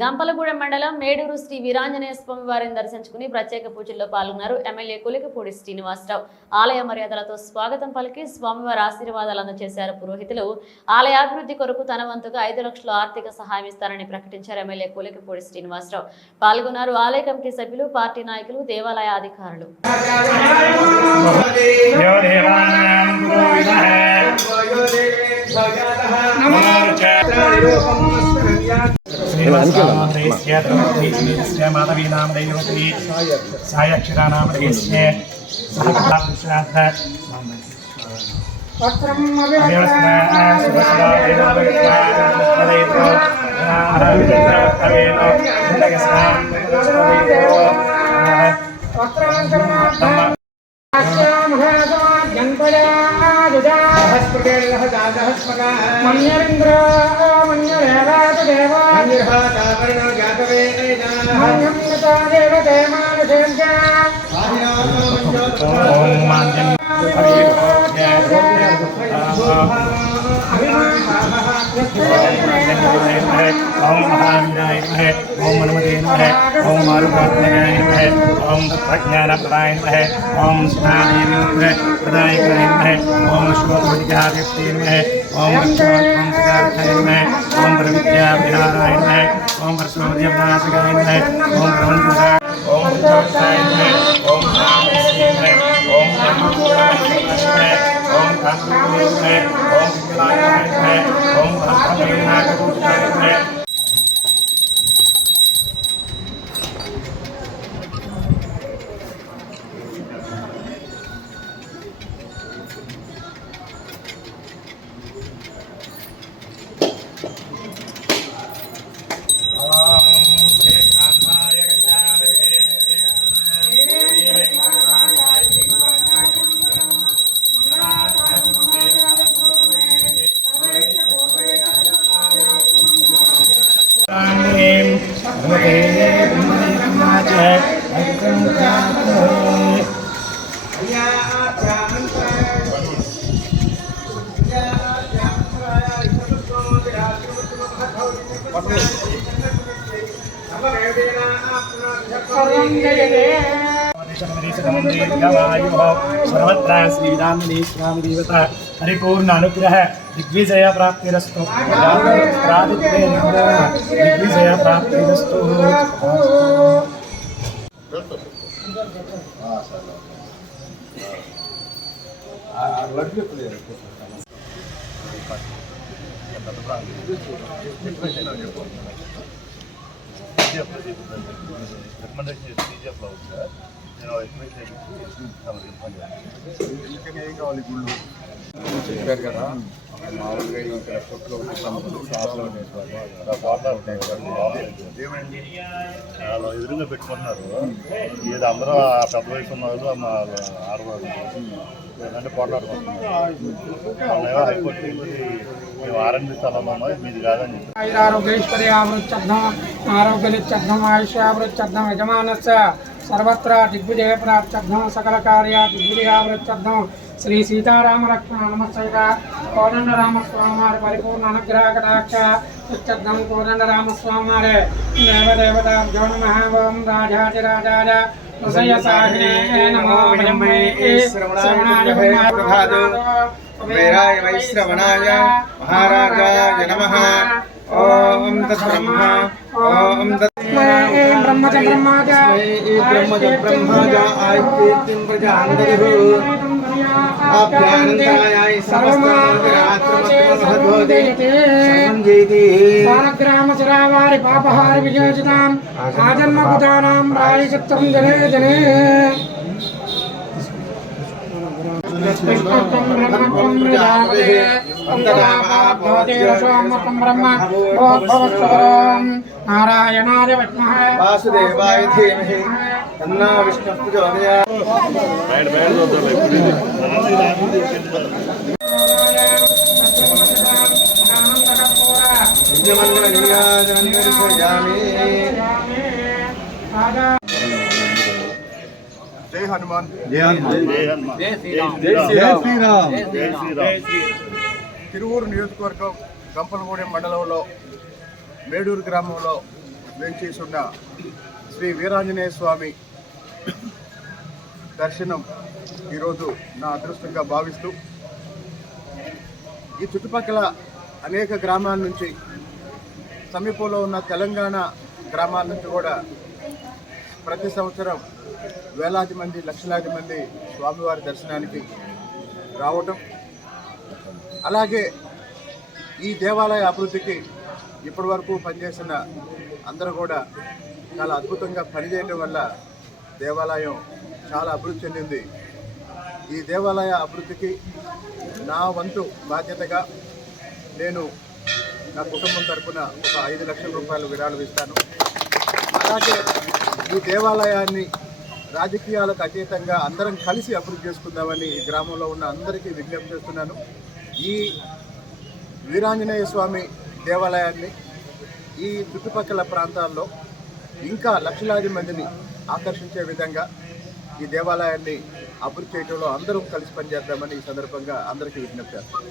గంపలగూడెం మండలం మేడూరు శ్రీ వీరాంజనేయ స్వామి వారిని దర్శించుకుని ప్రత్యేక పూజల్లో పాల్గొన్నారు ఎమ్మెల్యే కులికపూడి శ్రీనివాసరావు. ఆలయ మర్యాదలతో స్వాగతం పలికి స్వామివారి ఆశీర్వాదాలు అందజేశారు. పురోహితులు ఆలయాభివృద్ధి కొరకు తన వంతుగా 5 లక్షల ఆర్థిక సహాయం ఇస్తారని ప్రకటించారు ఎమ్మెల్యే కులికపూడి శ్రీనివాసరావు. పాల్గొన్నారు ఆలయ కమిటీ సభ్యులు, పార్టీ నాయకులు, దేవాలయ అధికారులు. माधवीनामदैवती सायक्षरानामदेश्ये ओम महावीराय नमः, ओम मनमते नमः, ओम मारुकात्मजाय नमः, ओम तत्त्वज्ञानप्रदाय नमः, ओम स्नानेन्द्र प्रदायकाय नमः, ओम श्लोकविद्याव्यक्ते नमः, ओम रक्षात्मकाय नमः, ओम प्रविद्याविहाराय नमः, ओम प्रसवद्यवनाशकाय नमः, ओम प्रवन्दाय, ओम प्रचोदकाय नमः, ओम शान्तिश्री नमः, ओम धर्मपूर्णाय नमः, ओम कामरूपाय नमः, ओम विज्ञानाय नमः, ओम भक्तमेनाय नमः. सर्वत्र श्री वीरांजनेय स्वामी देवता परिपूर्ण अनुग्रह दिग्विजय प्राप्तिरस्तु। दिग्विजय प्राप्तिरस्तु। చెప్పారు కదా మామూలుగా ఇక్కడ ఫుట్లో వాళ్ళు ఎదురుగా పెట్టుకుంటున్నారు. ఇది అందరూ పెద్ద వయసు ఉన్నారు, మా ఆడవాళ్ళు ఏంటంటే పోట్లాడుకుంటున్నారు. హైకోర్టు మేము ఆర్ఎండ్బి స్థలంలో మీది కాదని చెప్పి ఆరోగ్యనిత్యర్థం ఆయుష్యావృత్యర్థం యజమానస్య सर्वत्र दिग्विजय प्राप्त्यर्थं सकल कार्य दिग्विजयावृत्त्यर्थं श्री सीताराम लक्ष्मण नमस्ते कोदंड रामस्वामी परिपूर्ण अनुग्रह कटाक्ष इत्यर्थं कोदंड रामस्वामी देवदेवताभ्यो नमः। ओम राजाधिराजाय प्रसय साहिने नमो ब्रह्मे श्रवणाय वीराय वैश्रवणाय महाराजाय नमः। ओम तत्ब्रह्म ओम ब्रह्मज ब्रह्माज आयतीर्तिं प्रजान्दरिः आप्यानन्दाय सारग्राम चिरावारि पापहारि विजोजिताम् आजन्मकृतानां प्रायश्चित्तं जने जने नारायणाय विद्महे वासुदेवाय धीमहि तन्नो विष्णुः प्रचोदयात्। जय हनुमान जय हनुमान जय हनुमान जय श्रीराम जय श्रीराम। తిరువూరు నియోజకవర్గం గంపలగూడెం మండలంలో మేడూరు గ్రామంలో వెంచేసున్న శ్రీ వీరాంజనేయ స్వామి దర్శనం ఈరోజు నా అదృష్టంగా భావిస్తూ ఈ చుట్టుపక్కల అనేక గ్రామాల నుంచి సమీపంలో ఉన్న తెలంగాణ గ్రామాల నుంచి కూడా ప్రతి సంవత్సరం వేలాది మంది లక్షలాది మంది స్వామివారి దర్శనానికి రావటం, అలాగే ఈ దేవాలయ అభివృద్ధికి ఇప్పటి వరకు పనిచేసిన అందరూ కూడా చాలా అద్భుతంగా పనిచేయడం వల్ల దేవాలయం చాలా అభివృద్ధి చెందింది. ఈ దేవాలయ అభివృద్ధికి నా వంతు బాధ్యతగా నేను నా కుటుంబం తరఫున ఒక 5 లక్షల రూపాయలు విరాళం ఇస్తాను. అలాగే ఈ దేవాలయాన్ని రాజకీయాలకు అతీతంగా అందరం కలిసి అభివృద్ధి చేసుకుందామని ఈ గ్రామంలో ఉన్న అందరికీ విజ్ఞప్తి చేస్తున్నాను. ఈ వీరాంజనేయ స్వామి దేవాలయాన్ని ఈ చుట్టుపక్కల ప్రాంతాల్లో ఇంకా లక్షలాది మందిని ఆకర్షించే విధంగా ఈ దేవాలయాన్ని అభివృద్ధి చేయడంలో అందరూ కలిసి పనిచేద్దామని ఈ సందర్భంగా అందరికీ విజ్ఞప్తి చేస్తాను.